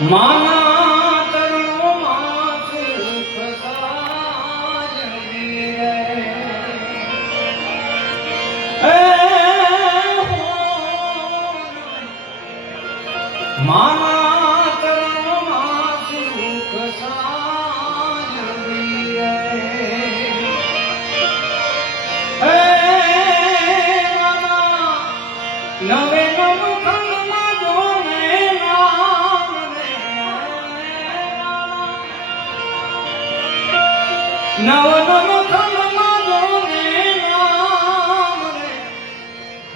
માના તરણોમાં સુખ સાજવી રે. માના તરણોમાં સુખ સાજવી રે. નવે નવ ખંડમાં જોને નામ રે. નવ નવ ખંડમાં જોને નામ રે.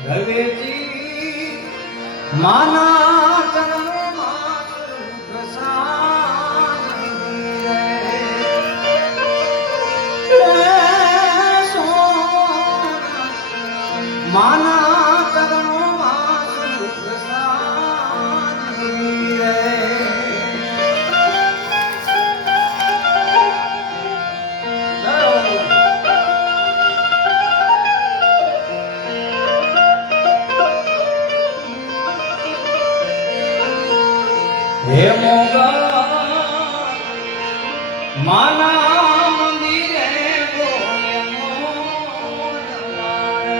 રવેજી માના ચરણોમાં સુખ સાજવી રે. માના હે મોગા માના મંદિરે બોલે મોગલા રે.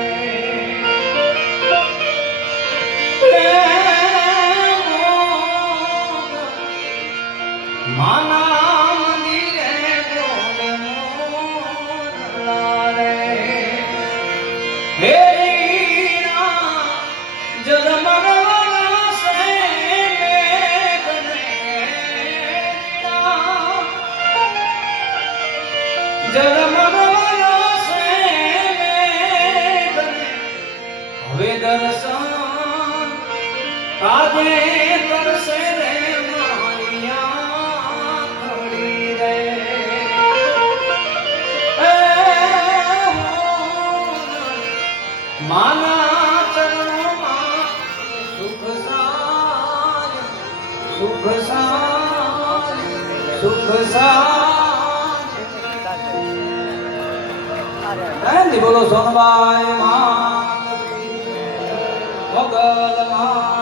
માના મંદિરે બોલે મોગલા રે. હે હવે દર્શન કાજે કરશે રે મારી આંખડી રે. માના ચરણોમાં સુખ સાજ સુખ સાજ સુખ સાજ. બોલો સોનબાઈ માં મોગલ માં